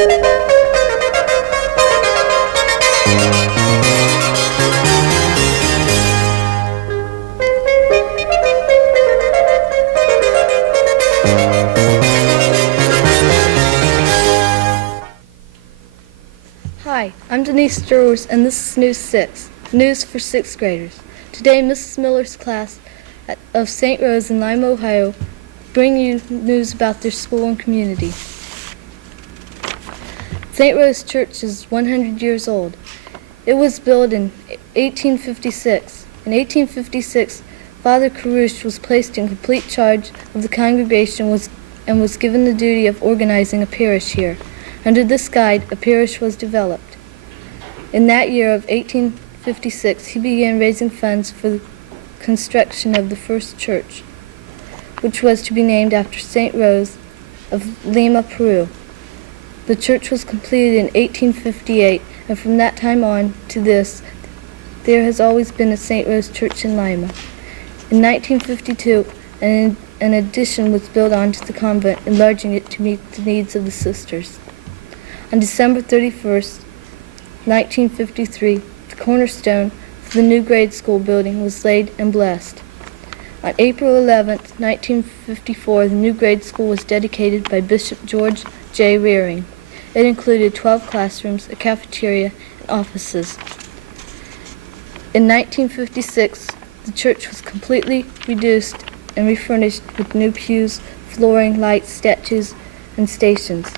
Hi, I'm Denise Sturers, and this is News 6, News for 6th graders. Today, Mrs. Miller's class of St. Rose in Lima, Ohio, bring you news about their school and community. St. Rose Church is 100 years old. It was built in 1856. In 1856, Father Carouche was placed in complete charge of the congregation and was given the duty of organizing a parish here. Under this guide, a parish was developed. In that year of 1856, he began raising funds for the construction of the first church, which was to be named after St. Rose of Lima, Peru. The church was completed in 1858, and from that time on to this, there has always been a St. Rose Church in Lima. In 1952, an addition was built onto the convent, enlarging it to meet the needs of the sisters. On December 31st, 1953, the cornerstone for the new grade school building was laid and blessed. On April 11th, 1954, the new grade school was dedicated by Bishop George J. Rearing. It included 12 classrooms, a cafeteria, and offices. In 1956, the church was completely reduced and refurnished with new pews, flooring, lights, statues, and stations.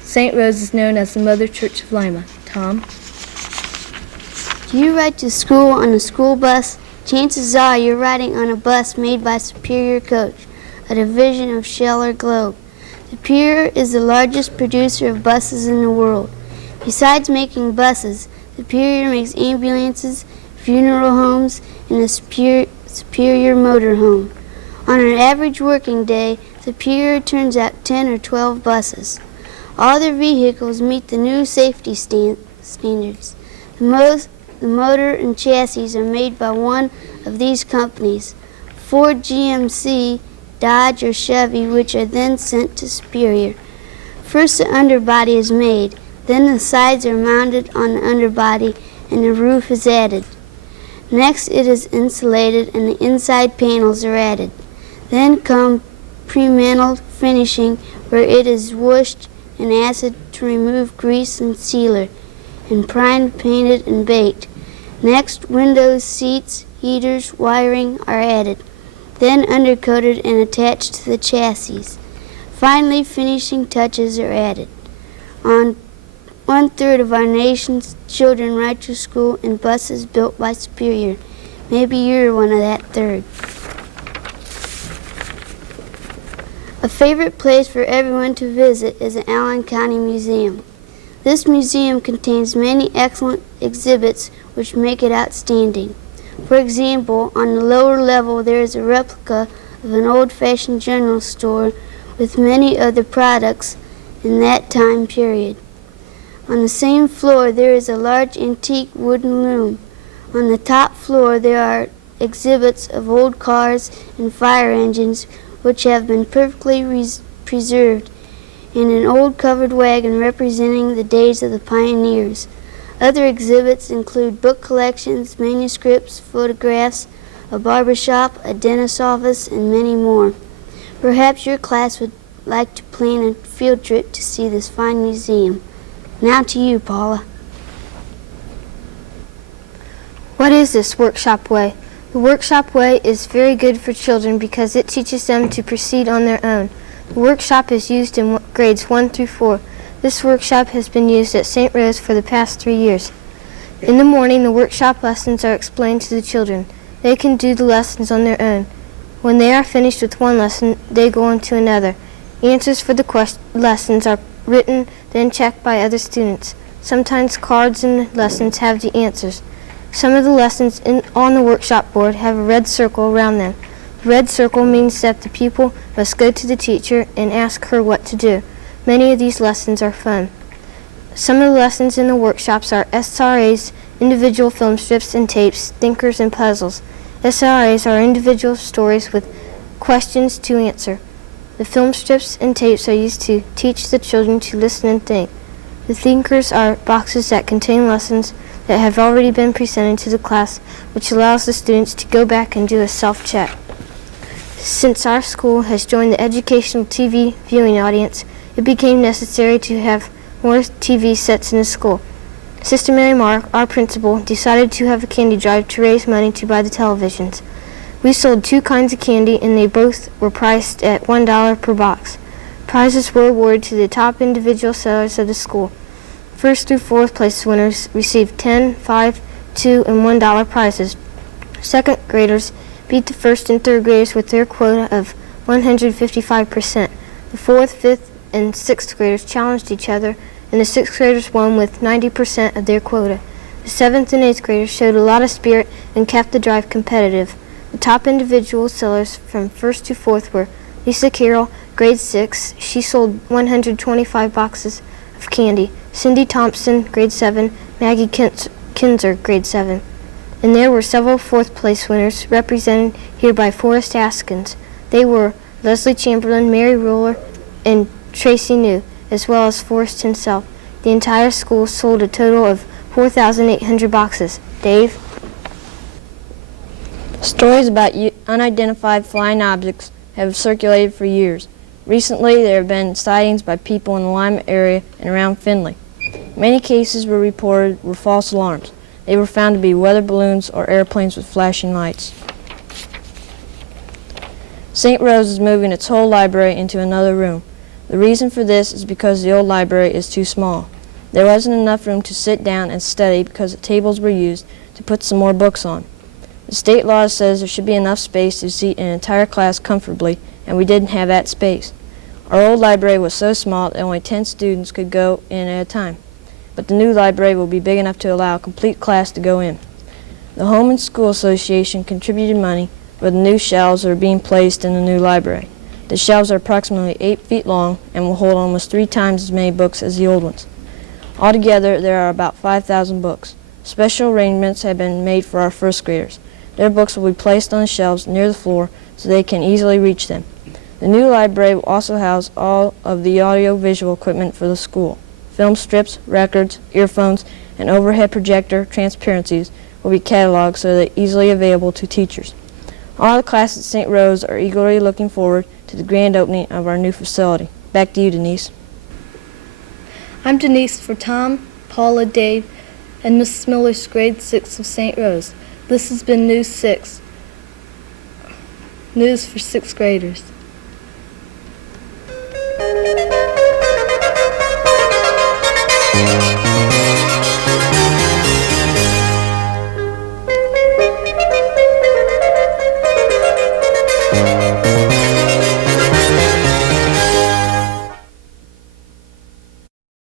St. Rose is known as the Mother Church of Lima. Tom? Do you ride to school on a school bus? Chances are you're riding on a bus made by Superior Coach, a division of Scheller Globe. Superior is the largest producer of buses in the world. Besides making buses, Superior makes ambulances, funeral homes, and a Superior motor home. On an average working day, Superior turns out 10 or 12 buses. All their vehicles meet the new safety standards. The motor and chassis are made by one of these companies, Ford, GMC, Dodge, or Chevy, which are then sent to Superior. First the underbody is made, then the sides are mounted on the underbody and the roof is added. Next it is insulated and the inside panels are added. Then come pre-mantled finishing, where it is washed in acid to remove grease and sealer, and primed, painted, and baked. Next, windows, seats, heaters, wiring are added, then undercoated and attached to the chassis. Finally, finishing touches are added. On 1/3 of our nation's children ride to school in buses built by Superior. Maybe you're one of that third. A favorite place for everyone to visit is the Allen County Museum. This museum contains many excellent exhibits which make it outstanding. For example, on the lower level there is a replica of an old-fashioned general store with many of the products in that time period. On the same floor there is a large antique wooden loom. On the top floor there are exhibits of old cars and fire engines which have been perfectly preserved, and an old covered wagon representing the days of the pioneers. Other exhibits include book collections, manuscripts, photographs, a barber shop, a dentist's office, and many more. Perhaps your class would like to plan a field trip to see this fine museum. Now to you, Paula. What is this workshop way? The workshop way is very good for children because it teaches them to proceed on their own. The workshop is used in grades 1 through 4. This workshop has been used at St. Rose for the past 3 years. In the morning, the workshop lessons are explained to the children. They can do the lessons on their own. When they are finished with one lesson, they go on to another. Answers for the lessons are written, then checked by other students. Sometimes cards in the lessons have the answers. Some of the lessons on the workshop board have a red circle around them. The red circle means that the pupil must go to the teacher and ask her what to do. Many of these lessons are fun. Some of the lessons in the workshops are SRAs, individual film strips and tapes, thinkers, and puzzles. SRAs are individual stories with questions to answer. The film strips and tapes are used to teach the children to listen and think. The thinkers are boxes that contain lessons that have already been presented to the class, which allows the students to go back and do a self-check. Since our school has joined the educational TV viewing audience, it became necessary to have more TV sets in the school. Sister Mary Mark, our principal, decided to have a candy drive to raise money to buy the televisions. We sold 2 kinds of candy, and they both were priced at $1 per box. Prizes were awarded to the top individual sellers of the school. First through fourth place winners received $10, $5, $2, and $1 prizes. Second graders beat the first and third graders with their quota of 155%. The fourth, fifth, and sixth graders challenged each other, and the sixth graders won with 90% of their quota. The seventh and eighth graders showed a lot of spirit and kept the drive competitive. The top individual sellers from first to fourth were Lisa Carroll, grade 6. She sold 125 boxes of candy. Cindy Thompson, grade 7. Maggie Kinzer, grade 7. And there were several fourth-place winners represented here by Forrest Askins. They were Leslie Chamberlain, Mary Ruler, and Tracy New, as well as Forrest himself. The entire school sold a total of 4,800 boxes. Dave? Stories about unidentified flying objects have circulated for years. Recently, there have been sightings by people in the Lima area and around Findlay. Many cases were false alarms. They were found to be weather balloons or airplanes with flashing lights. St. Rose is moving its whole library into another room. The reason for this is because the old library is too small. There wasn't enough room to sit down and study because the tables were used to put some more books on. The state law says there should be enough space to seat an entire class comfortably, and we didn't have that space. Our old library was so small that only 10 students could go in at a time. But the new library will be big enough to allow a complete class to go in. The Home and School Association contributed money for the new shelves that are being placed in the new library. The shelves are approximately 8 feet long and will hold almost 3 times as many books as the old ones. Altogether, there are about 5,000 books. Special arrangements have been made for our first graders. Their books will be placed on the shelves near the floor so they can easily reach them. The new library will also house all of the audio-visual equipment for the school. Film strips, records, earphones, and overhead projector transparencies will be cataloged so they're easily available to teachers. All the classes at St. Rose are eagerly looking forward to the grand opening of our new facility. Back to you, Denise. I'm Denise for Tom, Paula, Dave, and Mrs. Miller's grade 6 of St. Rose. This has been News 6. News for 6th graders.